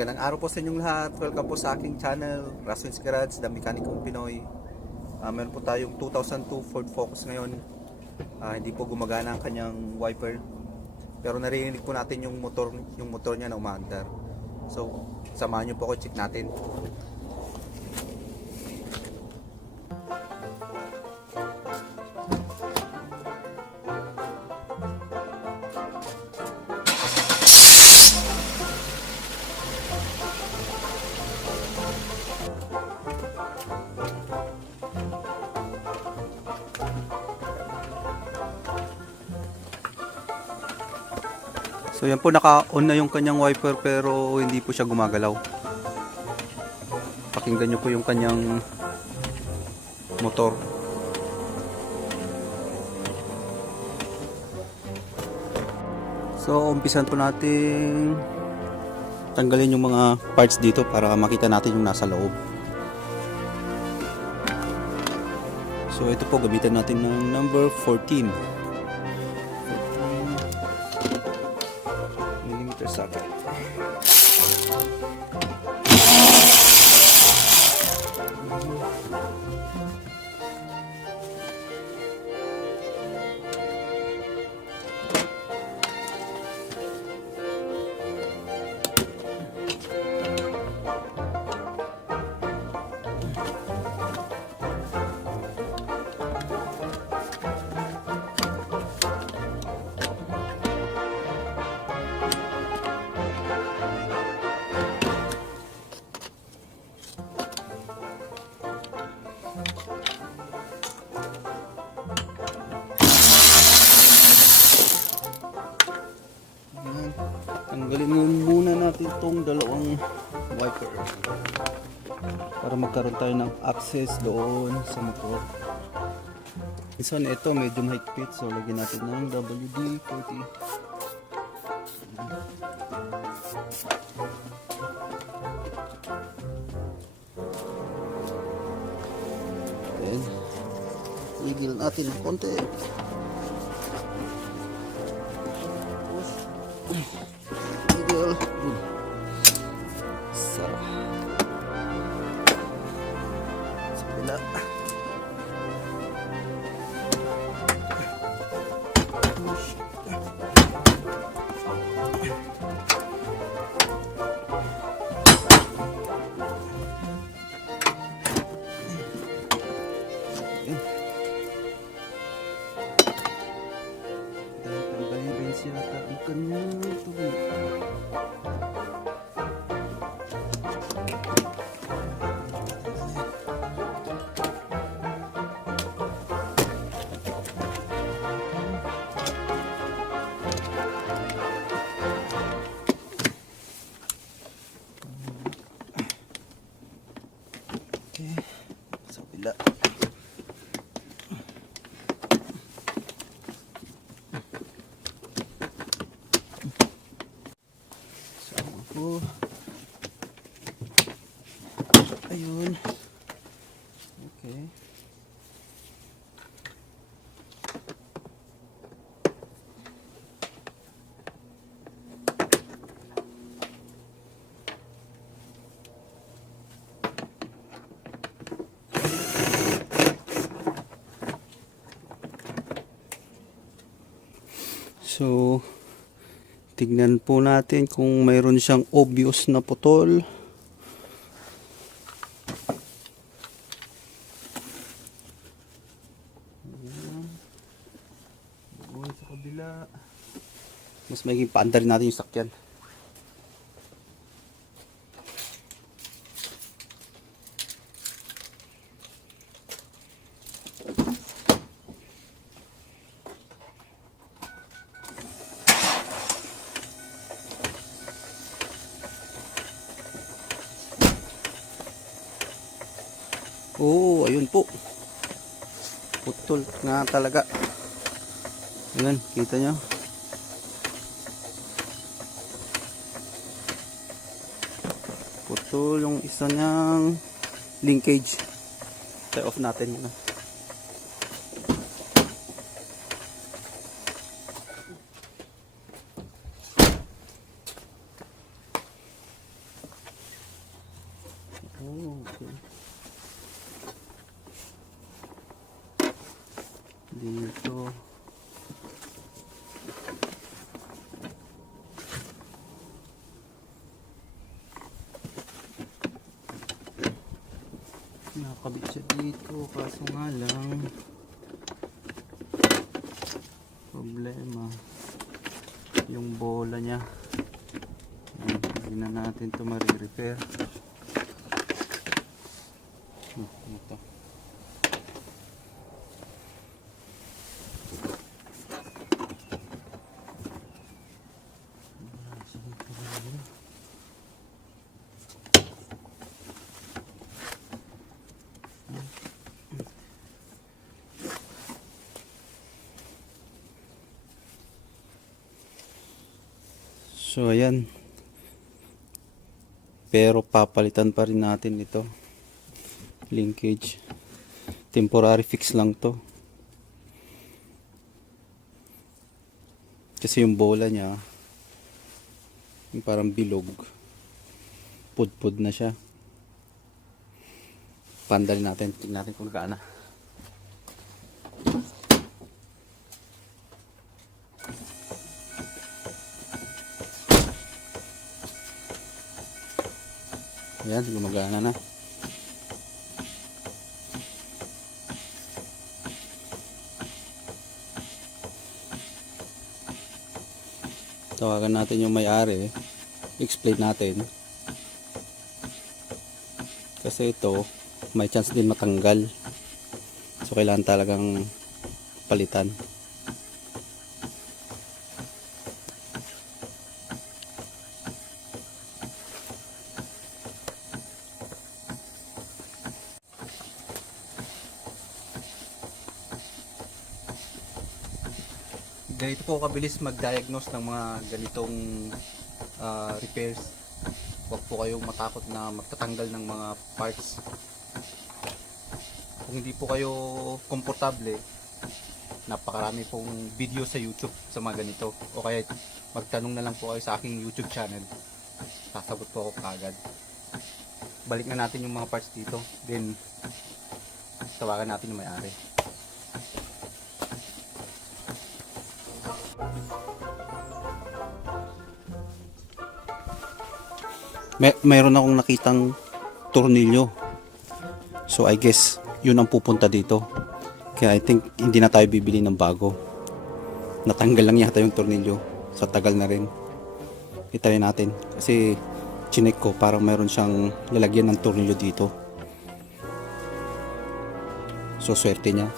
Magandang araw po sa inyong lahat. Welcome po sa aking channel, Raswin's Garage, The Mechanicong Pinoy. Meron po tayong 2002 Ford Focus ngayon. Hindi po gumagana ang kanyang wiper. Pero narinig po natin yung motor niya na umaandar. So, samahan niyo po ako, check natin. So yan po, naka-on na yung kanyang wiper pero hindi po siya gumagalaw. Pakinggan nyo po yung kanyang motor. So umpisan po natin tanggalin yung mga parts dito para makita natin yung nasa loob. So ito po, gamitan natin ng number 14 socket. Tanggalin muna natin itong dalawang wiper para magkaroon tayo ng access doon sa motor. Minsan ito medyo mahigpit, so lagyan natin ng WD-40. Then igil natin ng konti. Igil. Sa pila. Sila ang kanyang tubig. Okay, sa pila. Ayun. Okay. So, tignan po natin kung mayroon siyang obvious na putol. Sa kabila. Mas magiging paandar natin yung sakyan. Oh, ayun po. Putol nga talaga. Ayan, kita nyo. Putol yung isa niyang linkage. Tie off natin yun. dito. Nakakabit siya dito, kaso nga lang problema yung bola niya. Hindi na natin ito ma-repair. Ito. So ayan, pero papalitan pa rin natin ito, linkage. Temporary fix lang to kasi yung bola niya yung parang bilog, pudpud na siya. Pandalin natin, tingnan natin kung gaana. Ayan, gumagana na. Tawagan natin yung may-ari, explain natin. Kasi ito, may chance din matanggal. So kailangan talagang palitan. Ganito po kabilis mag-diagnose ng mga ganitong repairs. Huwag po kayong matakot na magtatanggal ng mga parts. Kung hindi po kayo komportable, napakarami pong video sa YouTube sa mga ganito. O kaya magtanong na lang po kayo sa aking YouTube channel. Sasagot po ako kaagad. Balik na natin yung mga parts dito. Then, tawagan natin yung may-ari. Mayroon akong nakitang tornilyo. So I guess yun ang pupunta dito. Kaya I think hindi na tayo bibili ng bago. Natanggal lang yata yung tornilyo. Sa tagal na rin. Itry natin. Kasi chinek ko parang mayroon siyang lalagyan ng tornilyo dito. So swerte niya.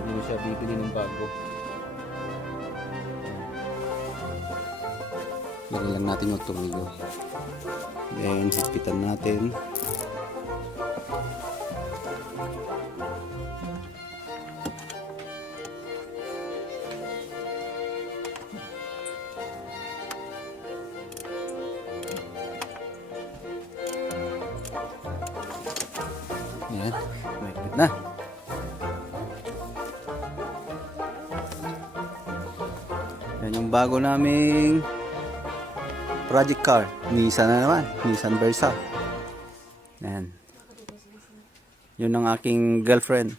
Hindi na siya bibili ng bago. Lagyan lang natin yung tornilyo. Then higpitan natin. Ayan, may higpit na. Yan yung bago naming project car. Nissan na naman. Nissan Versa. Ayan. Yun ang aking girlfriend.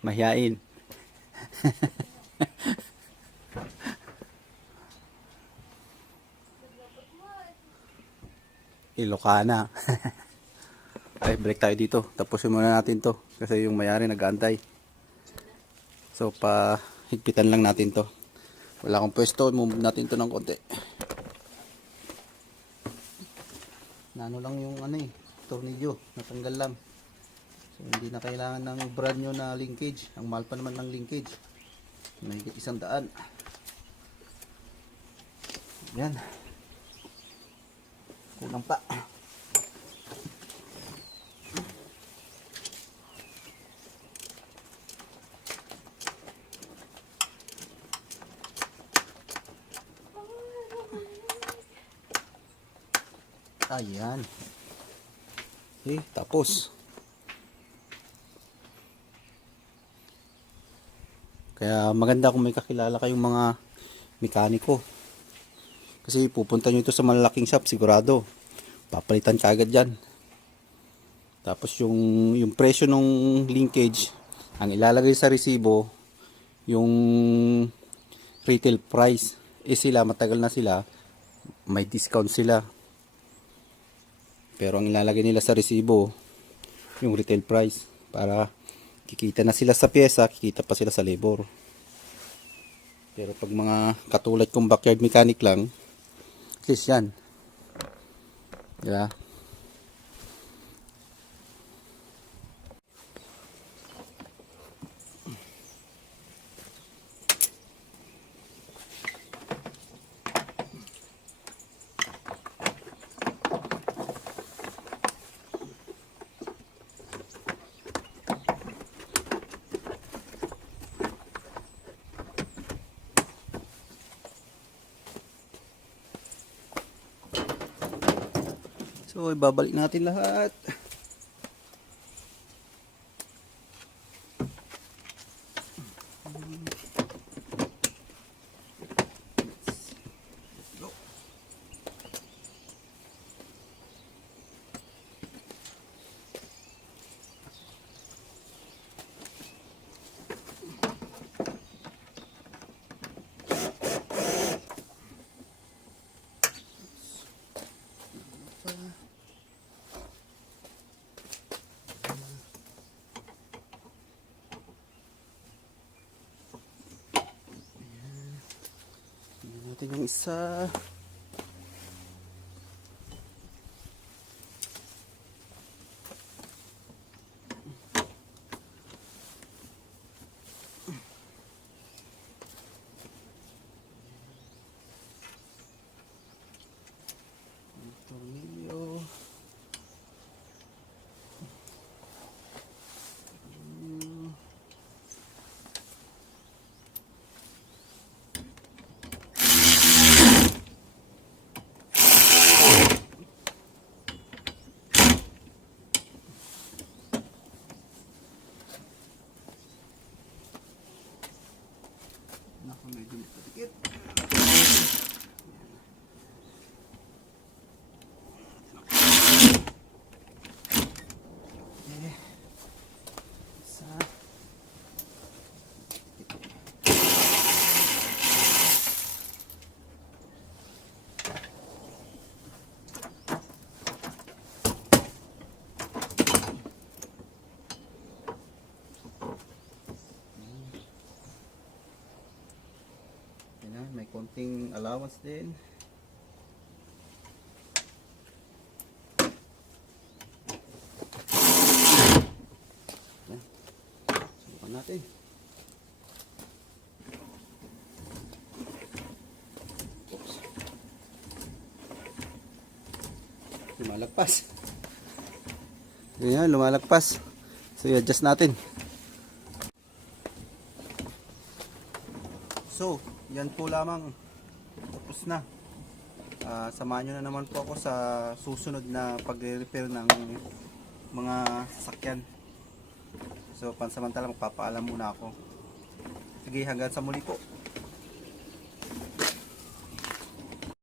Mahiyain. Ilocana. Ay, break tayo dito. Tapusin muna natin to. Kasi yung mayari nag-aantay. So, higpitan lang natin to. Wala akong pwesto, move natin ito ng konti. Nano lang yung tornilyo, natanggal lang. So hindi na kailangan ng brand new na linkage. Ang mahal pa naman ng linkage. Mahigit 100. Yan. Kulang pa. Ayan. Okay, tapos. Kaya maganda kung may kakilala kayong mga mekaniko. Kasi pupunta nyo ito sa malalaking shop, sigurado. Papalitan ka agad dyan. Tapos yung presyo ng linkage, ang ilalagay sa resibo, yung retail price. Sila, matagal na sila, may discount sila. Pero ang ilalagay nila sa resibo, yung retail price. Para kikita na sila sa pyesa, kikita pa sila sa labor. Pero pag mga katulad kong backyard mechanic lang, at least yan. Diba? So, ibabalik natin lahat. Natin yung isa. Tornilyo. Naku, medyo dikit. May konting allowance din. Yan. Subukan natin. Oops. Lumalagpas. Yan, lumalagpas. So, i-adjust natin. So, yan po lamang, tapos na. Samahan nyo na naman po ako sa susunod na pagre-repair ng mga sasakyan. So pansamantala magpapaalam muna ako. Sige, hanggang sa muli po.